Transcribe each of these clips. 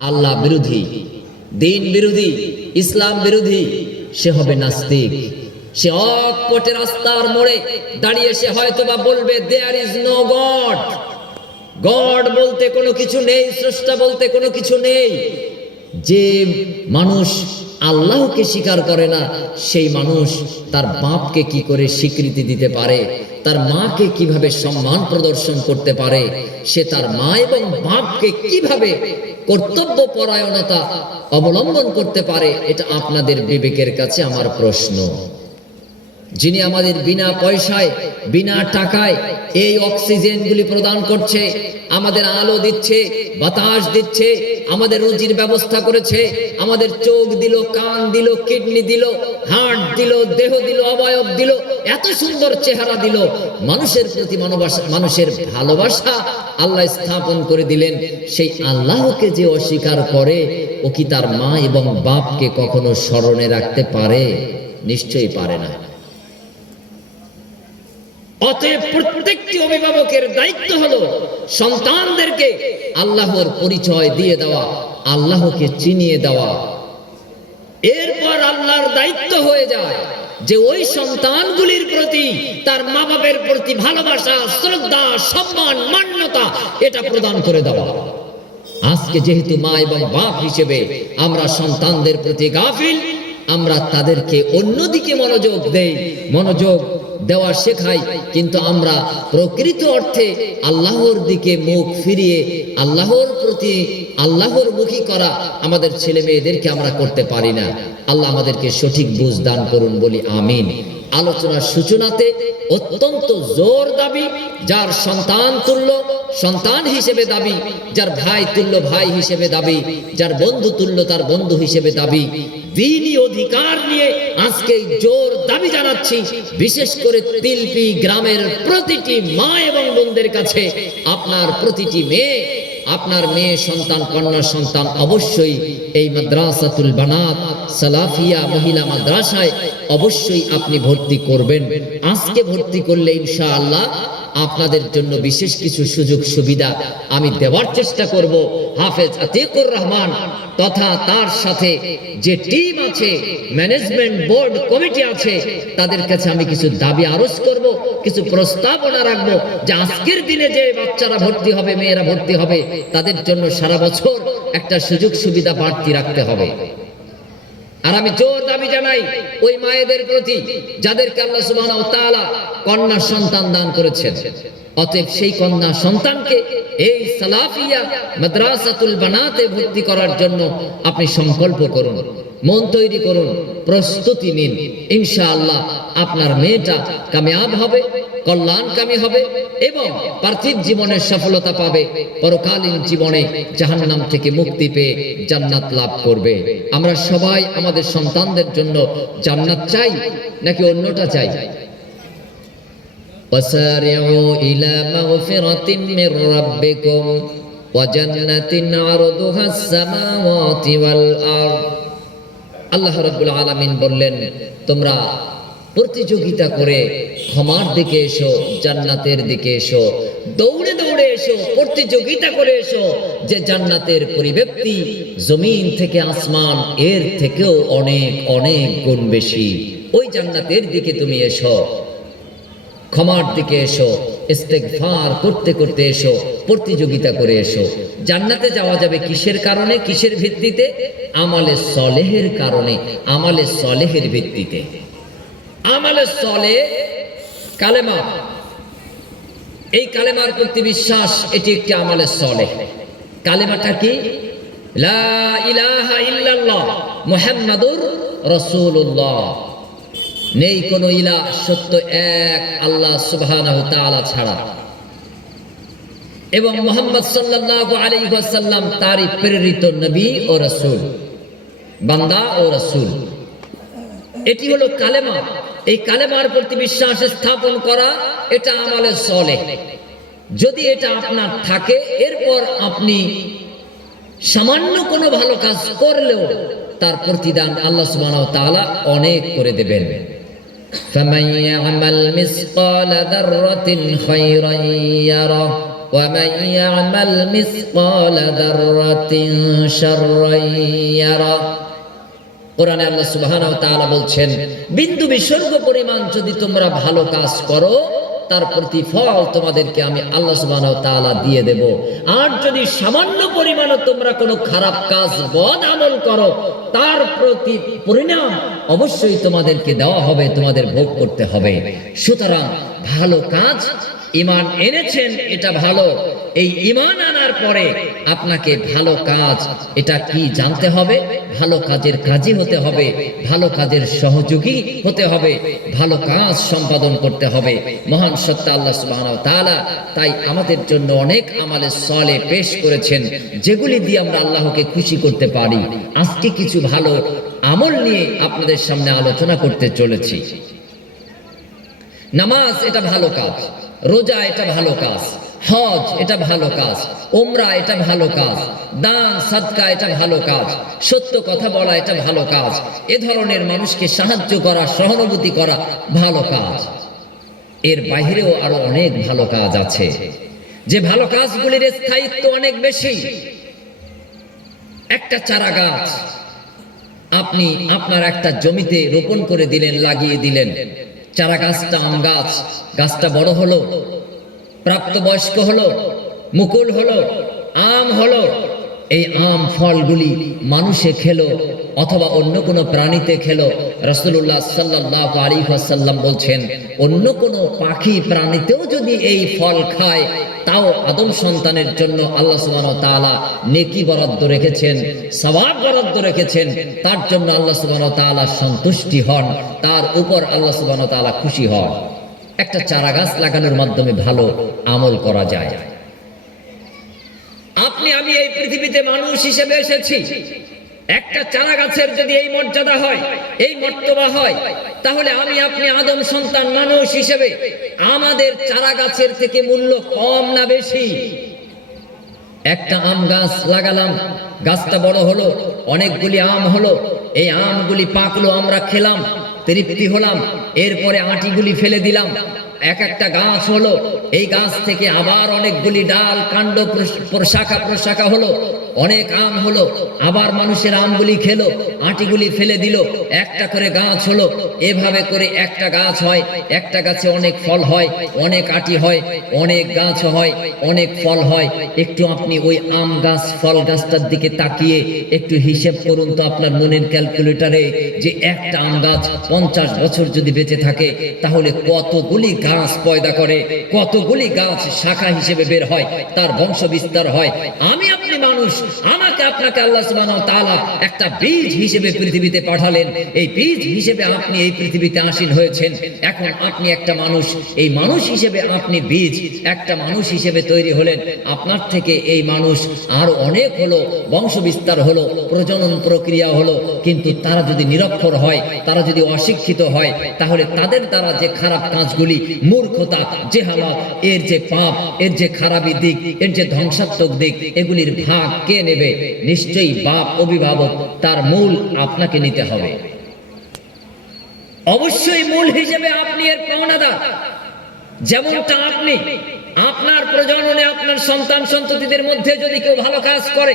আল্লাহ বিরোধী, দিন বিরোধী, ইসলাম বিরোধী, সে হবে নাস্তিক। সে অকপটে রাস্তার মোড়ে দাঁড়িয়ে সে হয়তো বা বলবে there is no God God বলতে কোনো কিছু নেই, স্রষ্টা বলতে কোনো কিছু নেই। যে মানুষ আল্লাহকে স্বীকার করে না, সেই মানুষ তার বাপকে কি করে স্বীকৃতি দিতে পারে? তার মাকে কীভাবে সম্মান প্রদর্শন করতে পারে? সে তার মা এবং বাপকে কীভাবে কর্তব্য পরায়ণতা অবলম্বন করতে পারে এটা আপনাদের বিবেকের কাছে আমার প্রশ্ন। যিনি আমাদের বিনা পয়সায়, বিনা টাকায় এই অক্সিজেনগুলি প্রদান করছে, আমাদের আলো দিচ্ছে, বাতাস দিচ্ছে, আমাদের রুজির ব্যবস্থা করেছে, আমাদের চোখ দিল, কান দিল, কিডনি দিল, হার্ট দিল, দেহ দিল, অবয়ব দিল, এত সুন্দর চেহারা দিল। মানুষের প্রতি মানুষের ভালোবাসা আল্লাহ স্থাপন করে দিলেন। সেই আল্লাহকে যে অস্বীকার করে, ও কি তার মা এবং বাপকে কখনো স্মরণে রাখতে পারে? নিশ্চয়ই পারে না। অতএব প্রত্যেকটি অভিভাবকের দায়িত্ব হলো সন্তানদেরকে আল্লাহর পরিচয় দিয়ে দেওয়া, আল্লাহকে চিনিয়ে দেওয়া। এরপর আল্লাহর দায়িত্ব হয়ে যায় যে ওই সন্তানগুলির প্রতি তার মা বাপের প্রতি ভালোবাসা, শ্রদ্ধা, সম্মান, মান্যতা, এটা প্রদান করে দেওয়া। আজকে যেহেতু মা এবং বাপ হিসেবে আমরা সন্তানদের প্রতি গাফিল, আমরা তাদেরকে অন্যদিকে মনোযোগ দেই। মনোযোগ দেওয়া শেখাই, কিন্তু আমরা প্রকৃত অর্থে আল্লাহর দিকে মুখ ফিরিয়ে, আল্লাহর প্রতি আল্লাহর মুখী করা আমাদের ছেলে মেয়েদেরকে আমরা করতে পারি না। আল্লাহ আমাদেরকে সঠিক বুঝ দান করুন বলি আমিন। আলোচনার সূচনাতে অত্যন্ত জোর দাবি, যার সন্তান তুল্য সন্তান হিসেবে দাবি, যার ভাই তুল্য ভাই হিসেবে দাবি, যার বন্ধু তুল্য তার বন্ধু হিসেবে দাবি। দিনই অধিকার নিয়ে আজকে জোর দাবি জানাচ্ছি, বিশেষ করে তিলপি গ্রামের প্রতিটি মা এবং বোনদের কাছে। আপনার প্রতিটি মেয়ে আপনার মেয়ে সন্তান, কন্যা সন্তান অবশ্যই এই মাদ্রাসাতুল বানাত, সালাফিয়া মহিলা মাদ্রাসায় অবশ্যই আপনি ভর্তি করবেন। আজকে ভর্তি করলে ইনশাআল্লাহ আপনাদের জন্য বিশেষ কিছু সুযোগ সুবিধা আমি দেওয়ার চেষ্টা করব। হাফেজ আতিকুর রহমান তথা তার সাথে যে টিম আছে, ম্যানেজমেন্ট বোর্ড কমিটি আছে, তাদের কাছে আমি কিছু দাবি আরজ করব, কিছু প্রস্তাবনা রাখব যে আজকের দিনে যে বাচ্চারা ভর্তি হবে, মেয়েরা ভর্তি হবে, তাদের জন্য সারা বছর একটা সুযোগ সুবিধা বাড়তি রাখতে হবে। আর আমি জোর দাবি জানাই, ওই মায়েদের প্রতি যাদেরকে আল্লাহ তাআলা কন্যা সন্তান দান করেছেন। অতএব সেই কন্যা সন্তানকে এই সালাফিয়া মাদ্রাসাতুল বানাতে ভর্তি করার জন্য আপনি সংকল্প করুন। মন তৈরি করুন প্রস্তুতি নিন ইনশাআল্লাহ আপনার মেয়েটা কামিয়াব হবে কল্যাণকামী হবে এবং পার্থিব জীবনের সফলতা পাবে পরকালীন জীবনে জাহান্নাম থেকে মুক্তি পেয়ে জান্নাত লাভ করবে আমরা সবাই আমাদের সন্তানদের জন্য জান্নাত চাই নাকি অন্যটা চাই وسارعوا إلى مغفرة من ربكم وجنة عرضها السماوات والأرض আল্লাহ রব্বুল আলামিন বললেন, তোমরা প্রতিযোগিতা করে ক্ষমার দিকে এসো, জান্নাতের দিকে এসো, দৌড়ে দৌড়ে এসো, প্রতিযোগিতা করে এসো, যে জান্নাতের পরিব্যক্তি জমিন থেকে আসমান, এর থেকেও অনেক অনেক গুণ বেশি। ওই জান্নাতের দিকে তুমি এসো। ক্ষমার দিকে এসো, ইস্তেগফার করতে করতে এসো, প্রতিযোগিতা করে এসো। জান্নাতে যাওয়া যাবে কিসের কারণে? কিসের ভিত্তিতে? আমালে সলেহের কারণে, আমালে সলেহের ভিত্তিতে। আমালে সলে কালেমা। এই কালেমার প্রতি বিশ্বাস, এটি একটি আমালে সলে। কালেমাটা কি? লা ইলাহা ইল্লাল্লাহ মুহাম্মাদুর রাসূলুল্লাহ। নেই কোনো ইলা সত্য এক আল্লাহ তাআলা ছাড়া। এবং মোহাম্মদ আলাইহি ওয়াসাল্লাম তারই প্রেরিত নবী ও রাসূল, বান্দা ও রাসূল। এটি হলো কালেমা। এই কালেমার প্রতি বিশ্বাস স্থাপন করা, এটা আমলে সলে যদি এটা আপনার থাকে, এরপর আপনি সামান্য কোনো ভালো কাজ করলেও তার প্রতিদান আল্লাহ সুবহানাহু ওয়া তাআলা অনেক করে দেবেন। فمن يعمل مثقال ذرة خيرا يره ومن يعمل مثقال ذرة شرا يره কোরআনে আল্লাহ সুবহানাহু ওয়া তাআলা বলছেন বিন্দু বিসর্গ পরিমাণ যদি তোমরা ভালো কাজ করো তার প্রতিফল তোমাদেরকে আমি আল্লাহ সুবাহ দিয়ে দেব। আর যদি সামান্য পরিমাণে তোমরা কোনো খারাপ কাজ, বদ আমল করো, তার প্রতি পরিণাম অবশ্যই তোমাদেরকে দেওয়া হবে, তোমাদের ভোগ করতে হবে। সুতরাং ভালো কাজ ইমান এনেছেন, এটা ভালো। এই ইমান আনার পরে আপনাকে ভালো কাজ, এটা কি জানতে হবে? ভালো কাজের কাজই হতে হবে, ভালো কাজের সহযোগী হতে হবে, ভালো কাজ সম্পাদন করতে হবে। মহান সত্তা আল্লাহ সুবহানাহু তাআলা তাই আমাদের জন্য অনেক আমালে সলে পেশ করেছেন, যেগুলি দিয়ে আমরা আল্লাহকে খুশি করতে পারি। আজকে কিছু ভালো আমল নিয়ে আপনাদের সামনে আলোচনা করতে চলেছি। নামাজ এটা ভালো কাজ। রোজা এটা ভালো কাজ, হজ এটা ভালো কাজ ওমরা এটা ভালো কাজ, দান, সাদকা এটা ভালো কাজ, সত্য কথা বলা এটা ভালো কাজ, এ ধরনের মানুষকে সাহায্য করা, সহানুভূতি করা ভালো কাজ। এর বাইরেও আরও অনেক ভালো কাজ আছে। যে ভালো কাজগুলির স্থায়িত্ব অনেক বেশি। একটা চারা গাছ, আপনি আপনার একটা জমিতে রোপণ করে দিলেন, লাগিয়ে দিলেন। চারা গাছটা আম গাছ গাছটা বড় হলো প্রাপ্তবয়স্ক হলো মুকুল হলো আম হলো এই আম ফলগুলি মানুষে খেলো অথবা অন্য কোনো প্রাণীতে খেলো। রসুল্লাহ সাল্লাহ আলী সাল্লাম বলছেন, অন্য কোনো পাখি প্রাণীতেও যদি এই ফল খায়, তাও আদম সন্তানের জন্য আল্লাহ সুবাহ তাআলা নেকি বরাদ্দ রেখেছেন সবাব বরাদ্দ রেখেছেন। তার জন্য আল্লাহ সুবাহ তাআলা সন্তুষ্টি হন, তার উপর আল্লাহ সুবাহ তাআলা খুশি হন। একটা চারা গাছ লাগানোর মাধ্যমে ভালো আমল করা যায়। আপনি, আমি এই পৃথিবীতে মানুষ হিসেবে এসেছি। একটা চারা গাছের যদি এই মর্যাদা হয়, এই মর্তবা হয়, তাহলে আমি আপনি আদম সন্তান মানুষ হিসেবে আমাদের চারা গাছের থেকে মূল্য কম না বেশি? একটা আম গাছ লাগালাম, গাছটা বড় হলো, অনেকগুলি আম হলো, এই আমগুলি পাকলো, আমরা খেলাম, তৃপ্তি হলাম, এরপরে আটিগুলি ফেলে দিলাম। এক একটা গাছ হলো। এই গাছ থেকে আবার অনেকগুলি ডাল, কাণ্ড, প্রশ- প্রশাখা প্রশাখা হলো। অনেক আম হলো, আবার মানুষের আমগুলি খেলো, আটিগুলি ফেলে দিল, একটা করে গাছ হলো, এভাবে করে একটা গাছ হয়, একটা গাছে অনেক ফল হয়, অনেক আটি হয়, অনেক গাছ হয়, অনেক ফল হয়। একটু আপনি ওই আম গাছ, ফল গাছটার দিকে তাকিয়ে একটু হিসেব করুন তো আপনার মনের ক্যালকুলেটরে যে একটা আম গাছ পঞ্চাশ বছর যদি বেঁচে থাকে, তাহলে কতগুলি গাছ পয়দা করে, কতগুলি গাছ শাখা হিসেবে বের হয়, তার বংশ বিস্তার হয়। আমি আপনি মানুষ আমাকে আপনাকে আল্লাহ ওয়া একটা বীজ হিসেবে পৃথিবীতে পাঠালেন। এই বীজ হিসেবে আপনি এই পৃথিবীতে আসীন হয়েছেন। এখন আপনি একটা মানুষ। এই মানুষ হিসেবে আপনি বীজ, একটা মানুষ হিসেবে তৈরি হলেন। আপনার থেকে এই মানুষ আর অনেক হলো বংশ বিস্তার হলো, প্রজনন প্রক্রিয়া হলো। কিন্তু তারা যদি নিরক্ষর হয়, তারা যদি অশিক্ষিত হয়, তাহলে তাদের দ্বারা যে খারাপ কাজগুলি, মূর্খতা যে হালাত এর যে পাপ, এর যে খারাপি দিক, এর যে ধ্বংসাত্মক দিক, এগুলির ভাগ কে নেবে, নিশ্চয়ই বাপ অভিভাবক তার মূল আপনাকে নিতে হবে। অবশ্যই মূল হিসেবে আপনি এর পাওনাদার যেমনটা আপনি আপনার প্রজননে আপনার সন্তান সন্ততিদের মধ্যে যদি কেউ ভালো কাজ করে,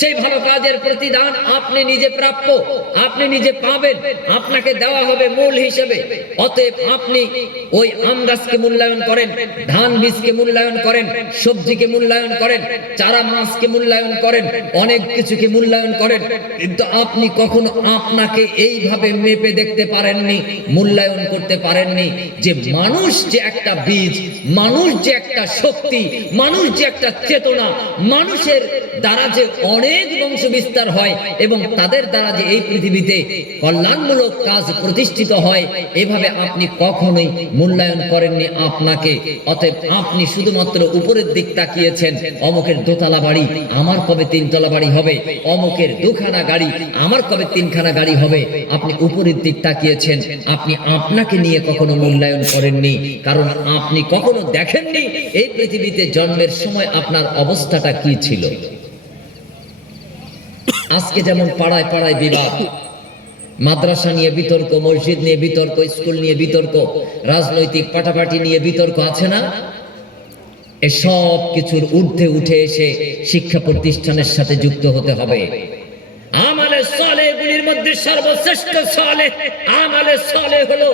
সেই ভালো কাজের প্রতিদান আপনি নিজে প্রাপ্য, আপনি নিজে পাবেন, আপনাকে দেওয়া হবে মূল হিসেবে। অতএব আপনি ওই আম গাছকে মূল্যায়ন করেন, ধান বীজকে মূল্যায়ন করেন, সবজিকে মূল্যায়ন করেন, চারা মাছকে মূল্যায়ন করেন, অনেক কিছুকে মূল্যায়ন করেন। কিন্তু আপনি কখনো আপনাকে এইভাবে মেপে দেখতে পারেননি, মূল্যায়ন করতে পারেননি যে মানুষ যে একটা বীজ, মানুষ যে একটা শক্তি, মানুষ যে একটা চেতনা, মানুষের দ্বারা যে অনেক বংশ বিস্তার হয় এবং তাদের দ্বারা যে এই পৃথিবীতে কল্যাণমূলক কাজ প্রতিষ্ঠিত হয়, এভাবে আপনি কখনোই মূল্যায়ন করেননি আপনাকে। অতএব আপনি শুধুমাত্র উপরের দিক তাকিয়েছেন, অমুকের দোতলা বাড়ি আমার কবে তিনতলা বাড়ি হবে? অমুকের দুখানা গাড়ি আমার কবে তিনখানা গাড়ি হবে? আপনি উপরের দিক তাকিয়েছেন, আপনি আপনাকে নিয়ে কখনো মূল্যায়ন করেননি, কারণ আপনি কখনো দেখেননি এই পৃথিবীতে জন্মের সময় আপনার অবস্থাটা কি ছিল? আজকে যেমন পাড়ায় পাড়ায় বিবাদ, মাদ্রাসা নিয়ে বিতর্ক, মসজিদ নিয়ে বিতর্ক, স্কুল নিয়ে বিতর্ক, রাজনৈতিক পাটাপাটি নিয়ে বিতর্ক আছে না? এসব কিছুর ঊর্ধ্বে উঠে এসে শিক্ষা প্রতিষ্ঠানের সাথে যুক্ত হতে হবে। আমালে সলে গুলির মধ্যে সর্বশ্রেষ্ঠ সলে আমালে সলে হলো